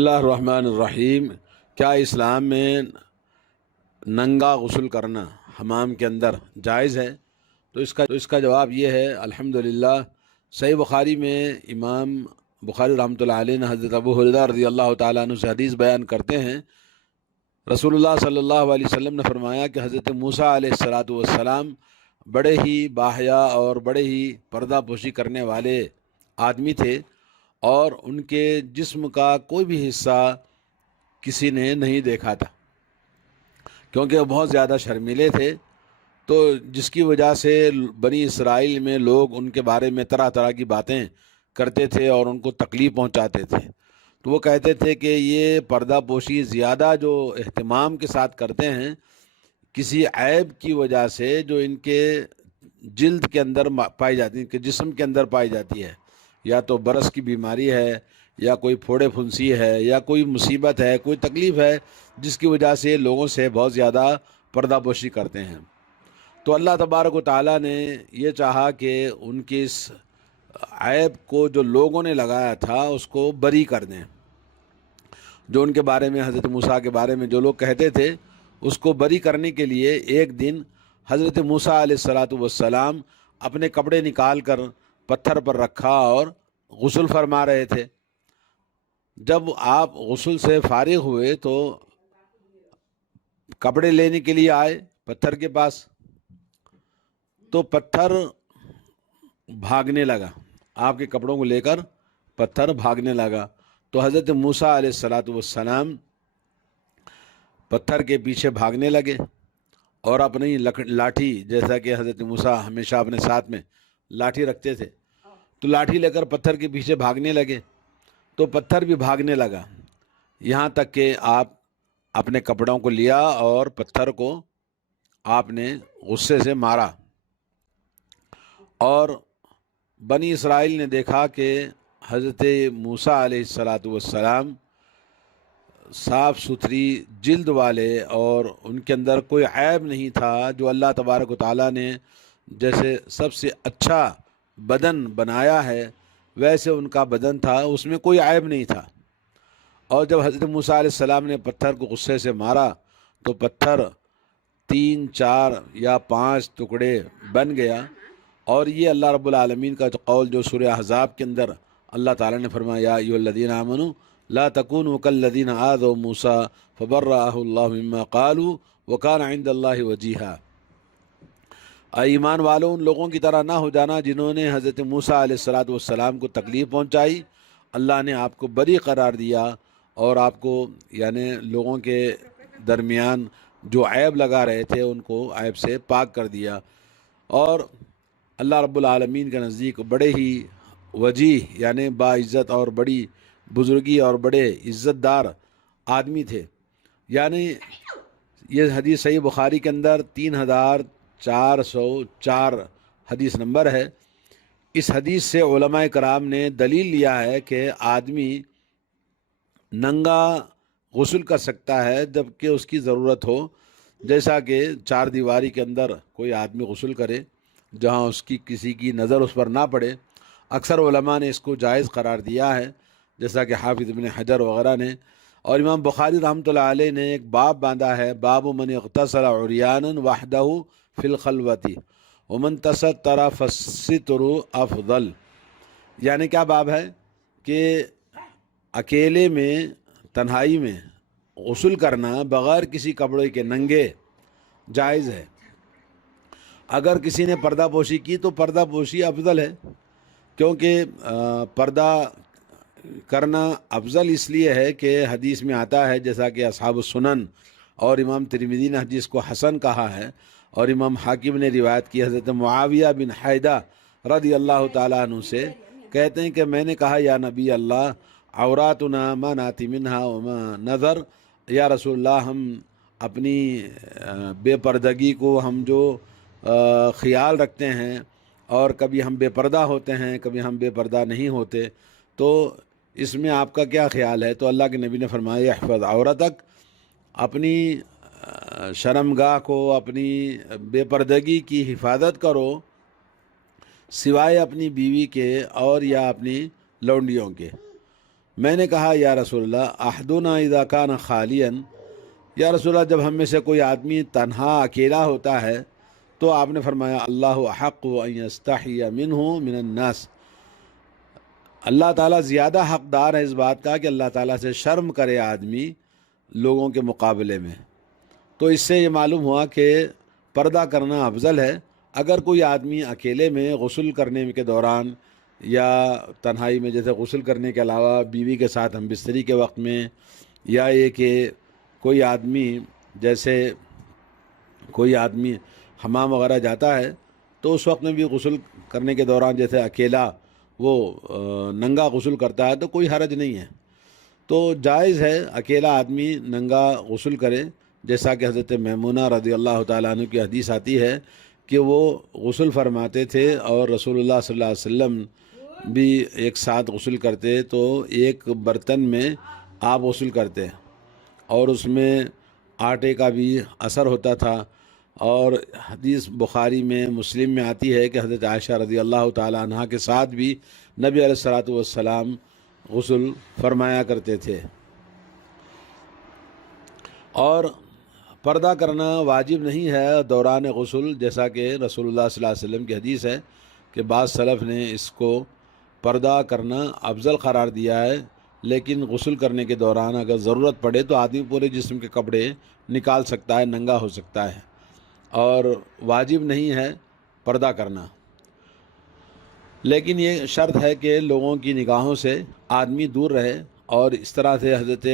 اللہ الرحمن الرحیم۔ کیا اسلام میں ننگا غسل کرنا حمام کے اندر جائز ہے؟ تو اس کا جواب یہ ہے، الحمدللہ صحیح بخاری میں امام بخاری رحمۃ اللہ علیہ نے حضرت ابو ہریرہ رضی اللہ تعالیٰ عنہ سے حدیث بیان کرتے ہیں، رسول اللہ صلی اللہ علیہ وسلم نے فرمایا کہ حضرت موسیٰ علیہ السلام بڑے ہی باحیا اور بڑے ہی پردہ پوشی کرنے والے آدمی تھے، اور ان کے جسم کا کوئی بھی حصہ کسی نے نہیں دیکھا تھا، کیونکہ وہ بہت زیادہ شرمیلے تھے، تو جس کی وجہ سے بنی اسرائیل میں لوگ ان کے بارے میں طرح طرح کی باتیں کرتے تھے اور ان کو تکلیف پہنچاتے تھے۔ تو وہ کہتے تھے کہ یہ پردہ پوشی زیادہ جو اہتمام کے ساتھ کرتے ہیں، کسی عیب کی وجہ سے جو ان کے جلد کے اندر پائی جاتی ہے، کہ جسم کے اندر پائی جاتی ہے، یا تو برس کی بیماری ہے، یا کوئی پھوڑے پھنسی ہے، یا کوئی مصیبت ہے، کوئی تکلیف ہے، جس کی وجہ سے لوگوں سے بہت زیادہ پردہ پوشی کرتے ہیں۔ تو اللہ تبارک و تعالیٰ نے یہ چاہا کہ ان کی اس عیب کو جو لوگوں نے لگایا تھا اس کو بری کر دیں، جو ان کے بارے میں حضرت موسیٰ کے بارے میں جو لوگ کہتے تھے اس کو بری کرنے کے لیے ایک دن حضرت موسیٰ علیہ السلام اپنے کپڑے نکال کر پتھر پر رکھا اور غسل فرما رہے تھے۔ جب آپ غسل سے فارغ ہوئے تو کپڑے لینے کے لیے آئے پتھر کے پاس، تو پتھر بھاگنے لگا، آپ کے کپڑوں کو لے کر پتھر بھاگنے لگا۔ تو حضرت موسیٰ علیہ السلام پتھر کے پیچھے بھاگنے لگے، اور اپنی لاٹھی، جیسا کہ حضرت موسیٰ ہمیشہ اپنے ساتھ میں لاٹھی رکھتے تھے، تو لاٹھی لے کر پتھر کے پیچھے بھاگنے لگے، تو پتھر بھی بھاگنے لگا، یہاں تک کہ آپ اپنے کپڑوں کو لیا اور پتھر کو آپ نے غصے سے مارا۔ اور بنی اسرائیل نے دیکھا کہ حضرت موسیٰ علیہ السلام صاف ستھری جلد والے، اور ان کے اندر کوئی عیب نہیں تھا، جو اللہ تبارک و تعالیٰ نے جیسے سب سے اچھا بدن بنایا ہے ویسے ان کا بدن تھا، اس میں کوئی عیب نہیں تھا۔ اور جب حضرت موسیٰ علیہ السلام نے پتھر کو غصے سے مارا تو پتھر 3 4 یا 5 ٹکڑے بن گیا۔ اور یہ اللہ رب العالمین کا قول جو سورہ احزاب کے اندر اللہ تعالیٰ نے فرمایا، یا ایھا الذین آمنوا لا تکونوا کالذین آذوا موسیٰ فبرأہ اللہ مما قالوا وکان عند اللہ وجیہا۔ اے ایمان والو، ان لوگوں کی طرح نہ ہو جانا جنہوں نے حضرت موسیٰ علیہ السلام کو تکلیف پہنچائی، اللہ نے آپ کو بری قرار دیا، اور آپ کو یعنی لوگوں کے درمیان جو عیب لگا رہے تھے ان کو عیب سے پاک کر دیا۔ اور اللہ رب العالمین کے نزدیک بڑے ہی وجیح یعنی باعزت اور بڑی بزرگی اور بڑے عزت دار آدمی تھے۔ یعنی یہ حدیث صحیح بخاری کے اندر 3404 حدیث نمبر ہے۔ اس حدیث سے علماء کرام نے دلیل لیا ہے کہ آدمی ننگا غسل کر سکتا ہے جب کہ اس کی ضرورت ہو، جیسا کہ 4 دیواری کے اندر کوئی آدمی غسل کرے جہاں اس کی کسی کی نظر اس پر نہ پڑے۔ اکثر علماء نے اس کو جائز قرار دیا ہے، جیسا کہ حافظ ابن حجر وغیرہ نے، اور امام بخاری رحمۃ اللہ علیہ نے ایک باب باندھا ہے، باب من اغتسل عریانا وحدہ فی الخلوۃ ومن تستر فالستر افضل۔ یعنی کیا باب ہے کہ اکیلے میں تنہائی میں غسل کرنا بغیر کسی کپڑے کے ننگے جائز ہے۔ اگر کسی نے پردہ پوشی کی تو پردہ پوشی افضل ہے، کیونکہ پردہ کرنا افضل اس لیے ہے کہ حدیث میں آتا ہے، جیسا کہ اصحاب السنن اور امام ترمذی نے حدیث کو حسن کہا ہے، اور امام حاکم نے روایت کی حضرت معاویہ بن حیدہ رضی اللہ تعالیٰ عنہ سے، کہتے ہیں کہ میں نے کہا یا نبی اللہ، عوراتنا ما ناتی منہا وما نظر، یا رسول اللہ ہم اپنی بے پردگی کو ہم جو خیال رکھتے ہیں، اور کبھی ہم بے پردہ ہوتے ہیں کبھی ہم بے پردہ نہیں ہوتے، تو اس میں آپ کا کیا خیال ہے؟ تو اللہ کے نبی نے فرمایا احفظ عورتک، اپنی شرمگاہ کو، اپنی بے پردگی کی حفاظت کرو، سوائے اپنی بیوی کے اور یا اپنی لونڈیوں کے۔ میں نے کہا یا رسول اللہ احدنا اذا کان خالیا، یا رسول اللہ جب ہم میں سے کوئی آدمی تنہا اکیلا ہوتا ہے تو آپ نے فرمایا اللہ احق ان یستحی منہ من الناس، اللہ تعالیٰ زیادہ حقدار ہے اس بات کا کہ اللہ تعالیٰ سے شرم کرے آدمی لوگوں کے مقابلے میں۔ تو اس سے یہ معلوم ہوا کہ پردہ کرنا افضل ہے۔ اگر کوئی آدمی اکیلے میں غسل کرنے کے دوران یا تنہائی میں، جیسے غسل کرنے کے علاوہ بیوی کے ساتھ ہم بستری کے وقت میں، یا یہ کہ کوئی آدمی جیسے کوئی آدمی حمام وغیرہ جاتا ہے تو اس وقت میں بھی غسل کرنے کے دوران جیسے اکیلا وہ ننگا غسل کرتا ہے تو کوئی حرج نہیں ہے، تو جائز ہے اکیلا آدمی ننگا غسل کرے، جیسا کہ حضرت میمونہ رضی اللہ تعالیٰ عنہ کی حدیث آتی ہے کہ وہ غسل فرماتے تھے اور رسول اللہ صلی اللہ علیہ وسلم بھی ایک ساتھ غسل کرتے، تو ایک برتن میں آپ غسل کرتے اور اس میں آٹے کا بھی اثر ہوتا تھا۔ اور حدیث بخاری میں مسلم میں آتی ہے کہ حضرت عائشہ رضی اللہ تعالیٰ عنہ کے ساتھ بھی نبی علیہ الصلوۃ والسلام غسل فرمایا کرتے تھے۔ اور پردہ کرنا واجب نہیں ہے دوران غسل، جیسا کہ رسول اللہ صلی اللہ علیہ وسلم کی حدیث ہے کہ بعض سلف نے اس کو پردہ کرنا افضل قرار دیا ہے، لیکن غسل کرنے کے دوران اگر ضرورت پڑے تو آدمی پورے جسم کے کپڑے نکال سکتا ہے، ننگا ہو سکتا ہے، اور واجب نہیں ہے پردہ کرنا۔ لیکن یہ شرط ہے کہ لوگوں کی نگاہوں سے آدمی دور رہے، اور اس طرح سے حضرت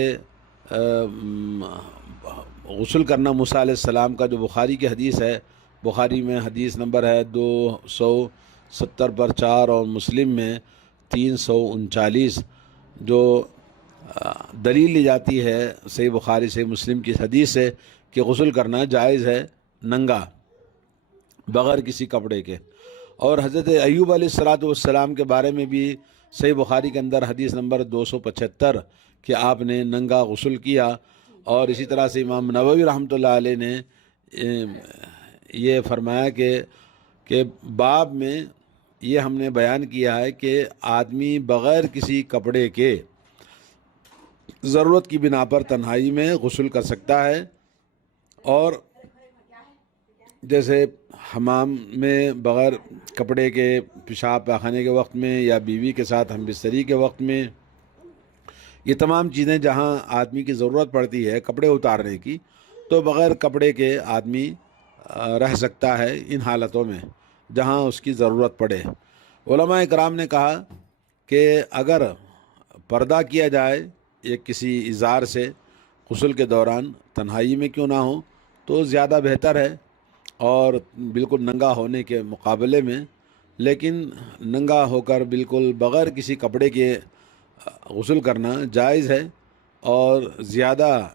غسل کرنا موسیٰ علیہ السلام کا جو بخاری کی حدیث ہے، بخاری میں حدیث نمبر ہے 270/4 اور مسلم میں 339، جو دلیل لی جاتی ہے صحیح بخاری صحیح مسلم کی حدیث سے کہ غسل کرنا جائز ہے ننگا بغیر کسی کپڑے کے۔ اور حضرت ایوب علیہ السلام کے بارے میں بھی صحیح بخاری کے اندر حدیث نمبر 275 کہ آپ نے ننگا غسل کیا، اور اسی طرح سے امام نووی رحمۃ اللہ علیہ نے یہ فرمایا کہ باب میں یہ ہم نے بیان کیا ہے کہ آدمی بغیر کسی کپڑے کے ضرورت کی بنا پر تنہائی میں غسل کر سکتا ہے، اور جیسے حمام میں بغیر کپڑے کے پیشاب پاخانے کے وقت میں، یا بیوی کے ساتھ ہم بستری کے وقت میں، یہ تمام چیزیں جہاں آدمی کی ضرورت پڑتی ہے کپڑے اتارنے کی، تو بغیر کپڑے کے آدمی رہ سکتا ہے ان حالتوں میں جہاں اس کی ضرورت پڑے۔ علماء اکرام نے کہا کہ اگر پردہ کیا جائے ایک کسی ازار سے غسل کے دوران تنہائی میں کیوں نہ ہو تو زیادہ بہتر ہے، اور بالکل ننگا ہونے کے مقابلے میں، لیکن ننگا ہو کر بالکل بغیر کسی کپڑے کے غسل کرنا جائز ہے، اور زیادہ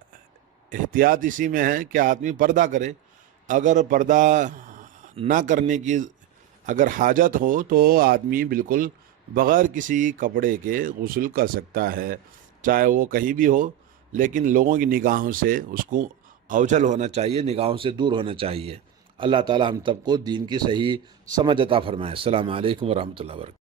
احتیاط اسی میں ہے کہ آدمی پردہ کرے۔ اگر پردہ نہ کرنے کی اگر حاجت ہو تو آدمی بالکل بغیر کسی کپڑے کے غسل کر سکتا ہے، چاہے وہ کہیں بھی ہو، لیکن لوگوں کی نگاہوں سے اس کو اوجھل ہونا چاہیے، نگاہوں سے دور ہونا چاہیے۔ اللہ تعالی ہم سب کو دین کی صحیح سمجھ عطا فرمائے۔ السلام علیکم ورحمۃ اللہ وبرکاتہ۔